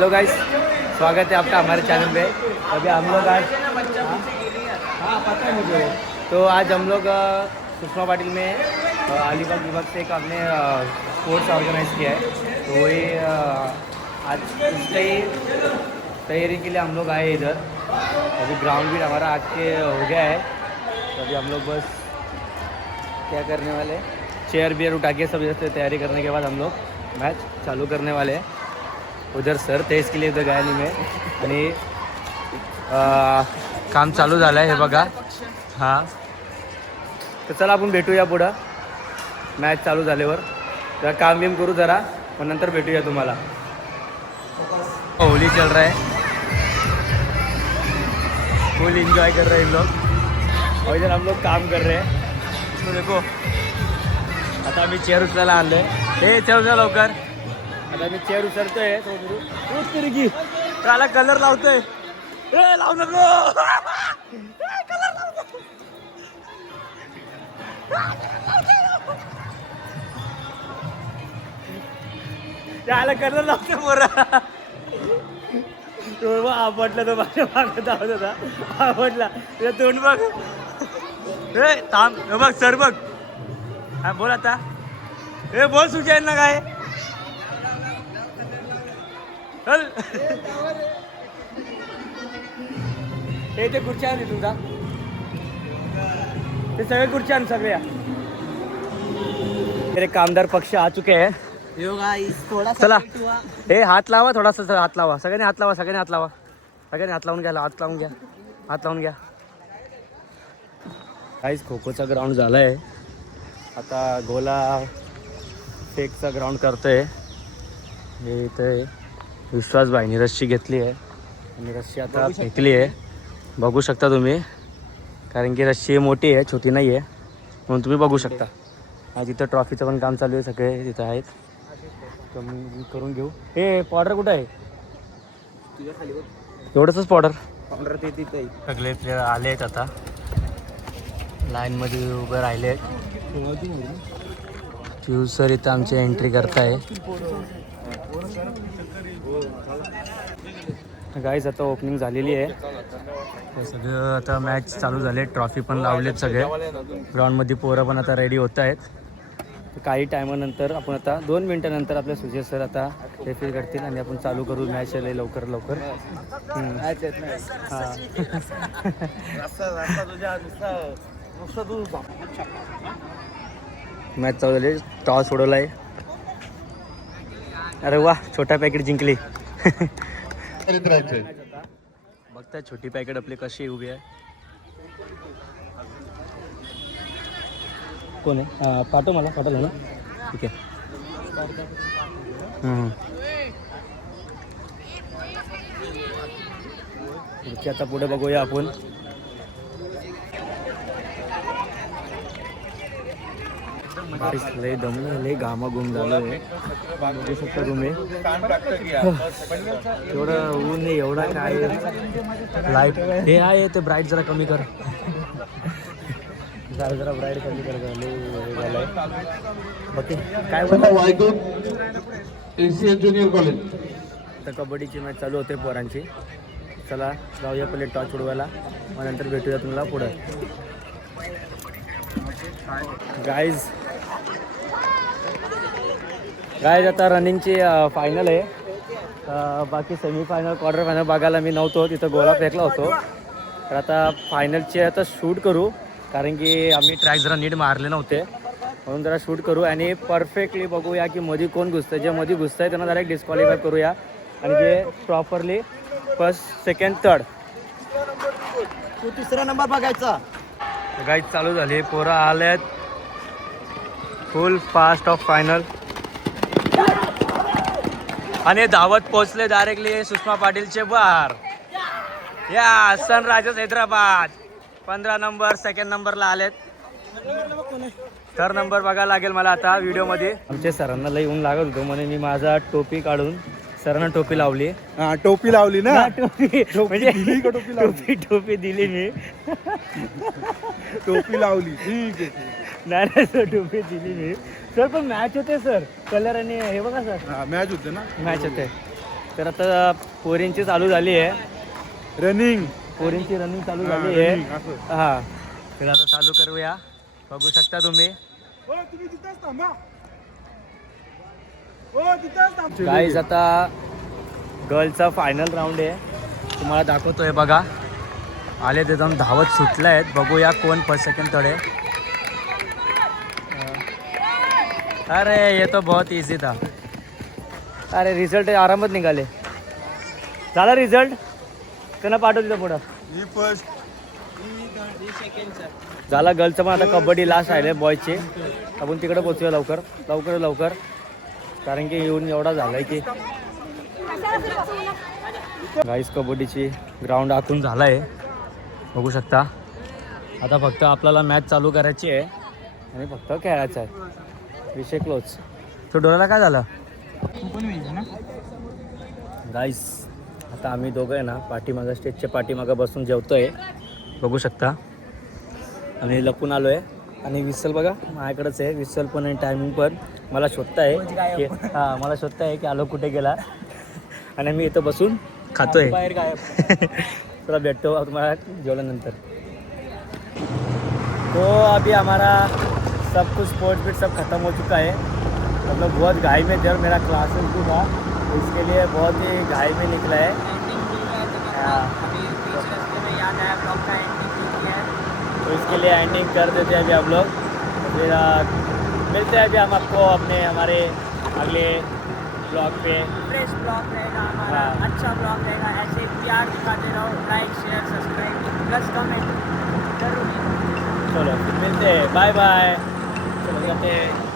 Hello guys, स्वागत है आपका हमारे चैनल पे। अभी हम लोग आज हाँ पता है मुझे। तो आज हम लोग सुषमा पाटिल में अलीबाग विभाग से एक हमने स्पोर्ट्स ऑर्गेनाइज किया है। तो वही आज उसका ही तैयारी के लिए हम लोग आए इधर। अभी ग्राउंड भी हमारा आके हो गया है। तो अभी हम लोग बस क्या करने वाले हैं, चेयर बियर उठा के सब जैसे तैयारी करने के बाद हम लोग मैच चालू करने वाले हैं। उधर सर थे, इसके लिए उधर गया नाही मी आणि काम चालू झालं आहे हे बघा। हां, तर चला आपण भेटूया पुढं मॅच चालू झाल्यावर। जरा काम बिम करू जरा, मग नंतर भेटूया तुम्हाला। होली चल रहा है, फुल इंजॉय कर रहे हैं इन लोग और इधर हम लोग काम कर रहे हैं। इसमें देखो आता आम्ही चेअर उचलायला आणलं आहे। हे चल चल लवकर, आता मी चेअर उचलतोय। की त्याला कलर लावतोय। ए लावू नको, कलर लावतो, त्याला कलर लावतोय पोरा। तो आवडला, तो माझ्या मागं धावत होता, आवडला तुझं तोंड बघ। ए थांब, हे बघ सर बघ। हा बोल आता, हे बोल सुचे ना काय चल। ते खुर्च्या आण तुझा, ते सगळे खुर्च्या आण सगळ्या। मेरे कामदार पक्ष आ चुके हैं। थोड़ा चला, हे हात लावा, थोडासा हात लावा, सगळ्यांनी हात लावा, सगळ्यांनी हात लावा, सगळ्यांनी हात लावून घ्या, हात लावून घ्या, हात लावून घ्या। काहीच खो खोचा ग्राउंड झाला आहे, आता गोला फेकचा ग्राउंड करतोय। हे इथे विश्वास भाईनी रस्सी घेतली आहे आणि रस्सी आता फेकली आहे, बघू शकता तुम्ही। कारण की रस्सी मोठी आहे, छोटी नाही आहे, म्हणून तुम्ही बघू शकता। आज इथं ट्रॉफीचं पण काम चालू आहे, सगळे तिथं आहेत, कमी करून घेऊ। हे पॉडर कुठं आहे? एवढंच पॉडर ते तिथे सगळे प्लेयर आले आहेत, आता लाईनमध्ये उभे राहिले आहेत। फ्यूज सर इथं आमची एंट्री करताय। गाईज आता ओपनिंग झालेली आहे, सगळं आता मॅच चालू झाले, ट्रॉफी पण लावलेत सगळे ग्राउंडमध्ये। पोरं पण आता रेडी होत आहेत। काही टायमानंतर आपण आता 2 मिनिटानंतर आपल्या सुजय सर आता रेफरी करतील आणि आपण चालू करू मॅच लवकर लवकर। मॅच चालू झाली, टॉस उडवला आहे। अरे वा, छोटा पॅकेट जिंकली। बघताय छोटी पॅकेट आपली कशी उभी आहे। कोण आहे? पाठव मला, पाठवलं ना, ठीक आहे। आता पुढे बघूया आपण। लय दमलं, लय घामाघूम झालं आहे, बघू शकता तुम्ही। एवढं ऊन नाही, एवढा काय लाईट हे आहे ते ब्राईट जरा कमी कर, जरा ब्राईट कमी कर, झालंय। बाकी काय ज्युनियर कॉलेज आता कबड्डीची मॅच चालू होते पोरांची। चला जाऊया पहिले टॉस उडवायला, मग नंतर भेटूया तुम्हाला पुढं। गाईज आता रनिंगची फायनल आहे। बाकी सेमीफायनल, क्वार्टर फायनल बघायला मी नव्हतो, तिथं गोला फेकला होतो। तर आता फायनलचे आता शूट करू, कारण की आम्ही ट्रॅक जरा नीट मारले नव्हते, म्हणून जरा शूट करू आणि परफेक्टली बघूया की मध्ये कोण घुसतं। जे मध्ये घुसतं आहे त्यांना डायरेक्ट डिस्क्वालिफाय करूया, आणि जे प्रॉपरली फर्स्ट सेकंड थर्ड तू तिसरा नंबर बघायचा। गाईज चालू झाली, पोरं आलेत फुल फास्ट ऑफ फायनल आणि धावत पोहोचले डायरेक्टली सुषमा पाटीलचे बार। या सनरायझर्स हैदराबाद 15 नंबर सेकंड नंबरला आलेत। थर्ड नंबर बघायला लागेल मला आता व्हिडिओमध्ये। आमच्या सरांना लई ऊन लागत होतं, म्हणून मी माझा टोपी काढून सरांना टोपी लावली। हा, टोपी लावली ना, टोपी म्हणजे टोपी लावली, टोपी दिली मी, टोपी लावली, ठीक आहे। नाही सर, टोपी दिली मी सर, पण मॅच होते सर, कलर आणि हे बघा सर, मॅच होते ना, मॅच होते। तर आता पोरींची चालू झाली आहे, रनिंग पोरींची रनिंग चालू झाली आहे. असं हां, तर आता चालू करूया. बघू शकता तुम्ही तुम्ही तिथंच थांबा. हो तिथंच थांब. गाईज. आता गर्लचा फायनल राऊंड आहे, तुम्हाला दाखवतोय बघा. आले ते जाऊन धावत सुटले आहेत. बघूया कोण फर्स्ट सेकंड तडे. अरे ये तो बहुत इजी था. अरे रिझल्ट आरामात निघाले. झाला रिझल्ट, त्यांना पाठवलं तिथं पुढं. ही फर्स्ट. झाला गर्लचं पण. आता कबड्डी लास्ट आहे बॉयजचे. आपण तिकडे पोचूया लवकर लवकर लवकर, कारण की येऊन एवढा झाला आहे की. गाईस कबड्डीची ग्राउंड आखून झाला आहे, बघू शकता. आता फक्त आपल्याला मॅच चालू करायची आहे आणि फक्त खेळायचं आहे. विषय क्लोज. तो डोळ्याला काय झालं गाईस? आता आम्ही दोघं आहे ना पाठीमागं, स्टेजच्या पाठीमागं बसून जेवतोय, बघू शकता. आणि लपून आलो आहे. आणि विसल बघा माझ्याकडेच आहे, विसल पण आणि टायमिंग पण. मला शोधता आहे की हां, मला शोधता आहे की आलो कुठे गेला. आणि मी इथं बसून खातोय. बाहेर काय थोड़ा बैठो तुम्हारा जेवल्यानंतर. तो अभी हमारा सब कुछ स्पोर्ट्स बिट सब ख़त्म हो चुका है. हम लोग बहुत घाई में, जब मेरा क्लास शुरू था तो इसके लिए बहुत ही घाई में निकला है. तो इसके लिए एंडिंग कर देते हैं अभी हम लोग. फिर मिलते हैं अभी हम आपको अपने हमारे अगले ब्लॉग पे. फ्रेश ब्लॉग रहेगा हमारा. हाँ. अच्छा ब्लॉग रहेगा. ऐसे प्यार दिखाते रहो. Like share subscribe plus comment जरूर. चलो फिर मिलते हैं. Bye bye. चलो जाते हैं.